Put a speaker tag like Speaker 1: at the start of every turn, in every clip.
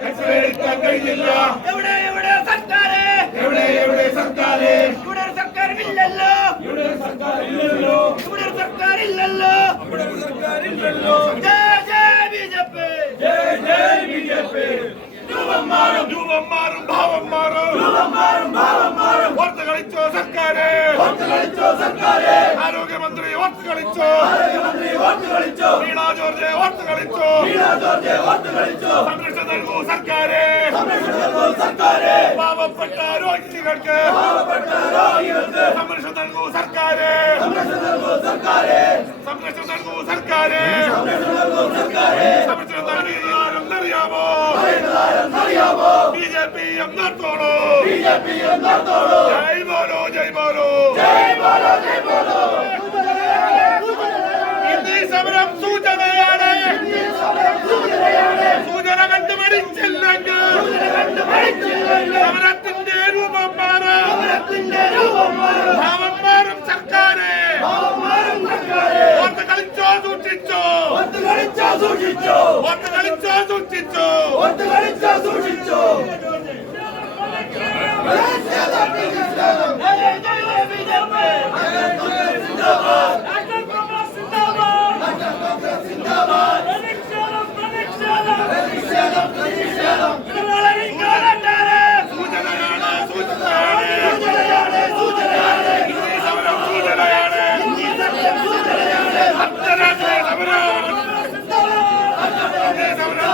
Speaker 1: X-ray കഴിഞ്ഞില്ല
Speaker 2: എവിടെ എവിടെ സർക്കാരെ?
Speaker 1: എവിടെ എവിടെ സർക്കാരെ?
Speaker 2: ഇവിടെ ഒരു സർക്കാർ ഇല്ലല്ലോ
Speaker 1: ഇവിടെ ഒരു സർക്കാർ ഇല്ലല്ലോ
Speaker 2: ഇവിടെ ഒരു സർക്കാർ ഇല്ലല്ലോ
Speaker 1: ഇവിടെ ഒരു സർക്കാർ ഇല്ലല്ലോ
Speaker 2: ജയ ജയ ബി ജെ പി
Speaker 1: ജയ് ജയ് ബി ജെ പി രൂപം മാറും രൂപം മാറും ഭാവം മാറും. രൂപം മാറും ഭാവം മാറും. ഓർത്ത് കളിച്ചോ സർക്കാരെ? ഓർത്ത് കളിച്ചോ സർക്കാരെ? ആരോഗ്യമന്ത്രി ഓർത്ത് കളിച്ചോ? ആരോഗ്യമന്ത്രി ഓർത്ത് കളിച്ചോ? വീണ ജോർജ് ഓർത്ത് കളിച്ചോ? വീണ ജോർജ് ഓർത്ത് കളിച്ചോ സംരക്ഷണം നൽകൂ സർക്കാരെ സംരക്ഷണം നൽകൂ സർക്കാരെ. പാവപ്പെട്ട രോഗികൾക്ക് പാവപ്പെട്ട രോഗികൾക്ക് സംരക്ഷണം നൽകൂ സർക്കാരെ. സംരക്ഷണം നൽകൂ സർക്കാരെ. സംരക്ഷണം നൽകൂ സർക്കാരെ. സംരക്ഷണം നൽകൂ സർക്കാരെ. സംരക്ഷണം നൽകിയാരെന്നറിയാമോ അറിയാമോ? ബി ജെ പി എന്നോളൂ ബി ജെ പി ബോലോ ജയ് ബോലോ ജയ് ബോലോ ജയ് ബോലോ ഹിന്ദി സമരം സൂചനയാണ് സൂചന കണ്ടുപിടിച്ചില്ലെങ്കിൽ സമരത്തിന്റെ രൂപം മാറും ഭാവം മാറും സർക്കാരെ ഓർത്ത് കളിച്ചോ സൂക്ഷിച്ചോ ഓർത്ത് കളിച്ചോ സൂക്ഷിച്ചോ ഓർത്ത് കളിച്ചോ സൂക്ഷിച്ചോ ഓർത്ത് കളിച്ചോ സൂക്ഷിച്ചോ
Speaker 2: ജയ Jaya B J P National Congress സിന്ദാബാദ് പ്രതിഷേധം പ്രതിഷേധം നിങ്ങളെ ഇങ്ങോട്ടാരെ
Speaker 1: സൂചനയാണ് സൂചനയാണ് സൂചനയാണ് ഹിന്ദി സമരം സൂചനയാണ് അർദ്ധരാഷ്ട്രീയ സമരം ഹിന്ദി സമരം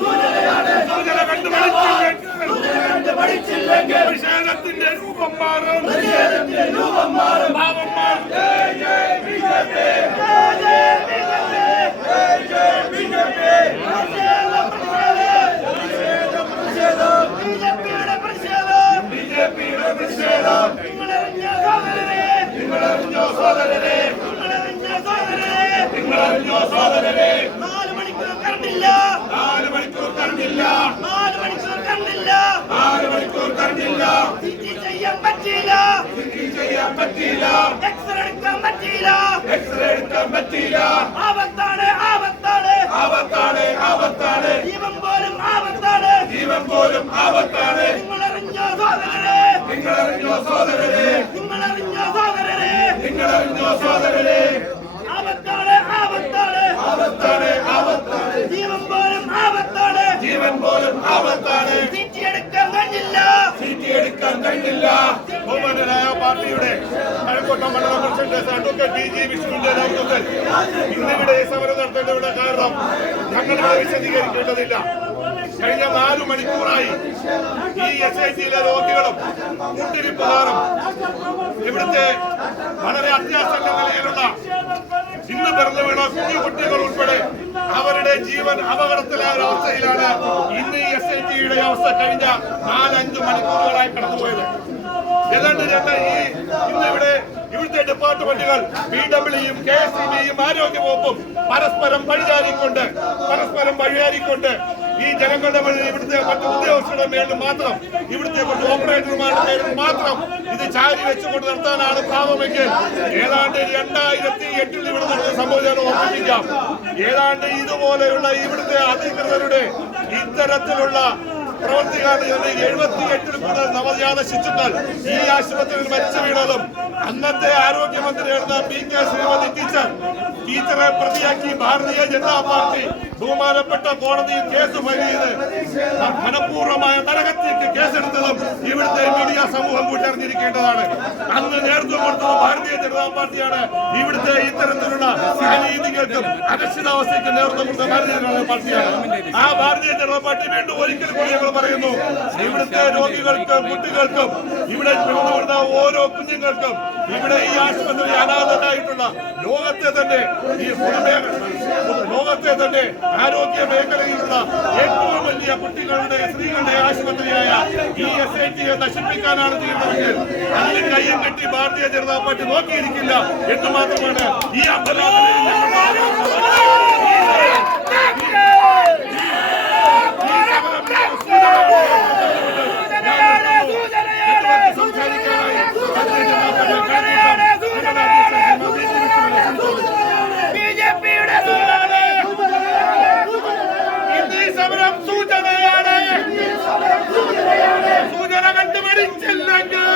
Speaker 1: സൂചനയാണ് സൂചന കണ്ടുപിടിച്ചില്ലെങ്കിൽ പ്രതിഷേധത്തിന്റെ രൂപം മാറും. പ്രതിഷേധത്തിന്റെ രൂപം മാറും. ഭാവം മാറും. ജയ് ജയ് ബി ജെ പി ജയ് ജയ് ബി ജെ പി
Speaker 2: ബിജെപിയുടെ പ്രതിഷേധം.
Speaker 1: ബി ജെ പിയുടെ പ്രതിഷേധം.
Speaker 2: നിങ്ങളറിഞ്ഞ പറ്റിയില്ല. എക്സ്റേ എടുക്കാൻ പറ്റിയില്ല.
Speaker 1: എക്സ്റേ എടുക്കാൻ പറ്റിയില്ല.
Speaker 2: ആപത്താണ് ആപത്താണ്.
Speaker 1: ആപത്താണ് ആപത്താണ്.
Speaker 2: ജീവൻ പോലും ആപത്താണ്.
Speaker 1: ജീവൻ പോലും ആപത്താണ്.
Speaker 2: അറിഞ്ഞോ സോദരരെ
Speaker 1: നിങ്ങളറിഞ്ഞോ സോദരരെ
Speaker 2: നിങ്ങളറിഞ്ഞ സോദരരെ
Speaker 1: നിങ്ങളറിഞ്ഞോ സോദരരെ
Speaker 2: ആപത്താണ് ആപത്താണ്.
Speaker 1: ആപത്താണ് ആപത്താണ്.
Speaker 2: ജീവൻ പോലും ആപത്താണ്.
Speaker 1: ജീവൻ പോലും ആപത്താണ്
Speaker 2: സിറ്റി എടുക്കാൻ കഴിഞ്ഞില്ല
Speaker 1: സീറ്റ് കഴിഞ്ഞില്ല. ബഹുമാനരായ പാർട്ടിയുടെ കഴക്കൂട്ടം മണ്ഡലം പ്രസിഡന്റ് അഡ്വക്കേറ്റ് ഡി ജി വിഷ്ണുവിന്റെ നേതൃത്വത്തിൽ ഇന്നിവിടെ സമരം നടത്തേണ്ടതിന്റെ കാരണം ഞങ്ങളിവിടെ വിശദീകരിക്കേണ്ടതില്ല. കഴിഞ്ഞ നാലു മണിക്കൂറായി ഈ എസ് ഐ സിയിലെ രോഗികളും മുട്ടിരിപ്പുകാരും ഇവിടുത്തെ വളരെ അത്യാസന്ന നിലയിലുള്ള ഇന്ന് പിറന്നു വീണ കുഞ്ഞു കുട്ടികൾ ഉൾപ്പെടെ അവരുടെ ജീവൻ അപകടത്തിലായ അവസ്ഥയിലാണ് ഇന്ന് ഈ എസ് ഐ ടിയുടെ അവസ്ഥ കഴിഞ്ഞ നാലഞ്ച് മണിക്കൂറുകളായി കടന്നുപോയത്. ഏതാണ്ട് ഈ ഇന്ന് ഇവിടെ ഇവിടുത്തെ ഡിപ്പാർട്ട്മെന്റുകൾ ബി ഡബ്ല്യുയും കെ എസ് ബിയും ആരോഗ്യ വകുപ്പും പരസ്പരം പഴിചാരിക്കൊണ്ട് പരസ്പരം പഴിചാരിക്കൊണ്ട് ഈ ജനങ്ങളുടെ മുന്നിൽ ഇവിടുത്തെ മറ്റു ഉദ്യോഗസ്ഥരുടെ മേളിൽ മാത്രം ഇവിടുത്തെ കുറച്ച് ഓപ്പറേറ്റർമാരുടെ മേളിൽ മാത്രം ഇത് ചാരി വെച്ചുകൊണ്ട് നടത്താനാണ് ഭാവമെങ്കിൽ ഏതാണ്ട് രണ്ടായിരത്തി എട്ടിൽ ഇവിടെ നടന്ന സംഭവം ഓർമ്മിപ്പിക്കാം. ഏതാണ്ട് ഇതുപോലെയുള്ള ഇവിടുത്തെ അധികൃതരുടെ ഇത്തരത്തിലുള്ള പ്രവർത്തിക്കാണ് എഴുപത്തി എട്ടിൽ കൂടുതൽ നവജാത ശിശുക്കൾ ഈ ആശുപത്രിയിൽ മരിച്ചു വീണതും അന്നത്തെ ആരോഗ്യമന്ത്രിയായിരുന്ന പി കെ ശ്രീമതി ടീച്ചർ ടീച്ചറെ പ്രതിയാക്കി ഭാരതീയ ജനതാ പാർട്ടി ബഹുമാനപ്പെട്ട കോടതിയിൽ കേസ് ഫയൽ മനഃപൂർവമായ നരകത്തേക്ക് കേസെടുത്തതും ഇവിടുത്തെ മീഡിയ സമൂഹം കൂട്ടറിഞ്ഞിരിക്കേണ്ടതാണ്. അന്ന് നേതൃത്വം കൊടുത്തത് ഭാരതീയ ജനതാ പാർട്ടിയാണ്. ഇവിടുത്തെ ഇത്തരത്തിലുള്ള അനീതികൾക്കും അരക്ഷിതാവസ്ഥയ്ക്കും നേതൃത്വം കൊടുത്ത ഭാരതീയ ജനതാ പാർട്ടിയാണ്. ആ ഭാരതീയ ജനതാ പാർട്ടി വീണ്ടും ഒരിക്കൽ കൂടി ഞങ്ങൾ പറയുന്നു ഇവിടുത്തെ രോഗികൾക്കും കുട്ടികൾക്കും ഇവിടെ പിറന്നുവരുന്ന ഓരോ കുഞ്ഞുങ്ങൾക്കും ഇവിടെ ഈ ആശുപത്രി അനാഥരായിട്ടുള്ള ലോകത്തെ തന്നെ ഈ ലോകത്തെ തന്നെ ആരോഗ്യ മേഖലയിലുള്ള ഏറ്റവും വലിയ കുട്ടികളുടെ സ്ത്രീകളുടെ ആശുപത്രിയായ ഈ എസ് ഐ ടിയെ നശിപ്പിക്കാനാണ് തീരുമാനിച്ചത് അതിന് കയ്യും കെട്ടി ഭാരതീയ ജനതാ പാർട്ടി നോക്കിയിരിക്കില്ല എന്ന് മാത്രമാണ് ഈ അമ്പലാപനയിൽ
Speaker 2: ബിജെപിയുടെ
Speaker 1: സമരം സൂചനയാണ് സൂചന കണ്ടുപിടിച്ചില്ലെങ്കിൽ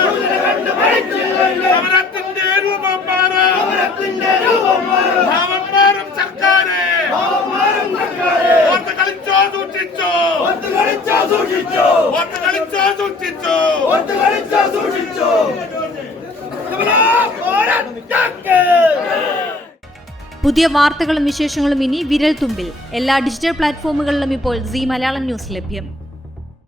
Speaker 1: സമരത്തിന്റെ രൂപം മാറാം ഭാവം മാറും സർക്കാരെ ഓർത്ത് കളിച്ചോ സൂക്ഷിച്ചോ ഓർത്ത് കളിച്ചോ സൂക്ഷിച്ചു.
Speaker 3: പുതിയ വാർത്തകളും വിശേഷങ്ങളും ഇനി വിരൽ തുമ്പിൽ എല്ലാ ഡിജിറ്റൽ പ്ലാറ്റ്ഫോമുകളിലും ഇപ്പോൾ സി മലയാളം ന്യൂസ് ലഭ്യം.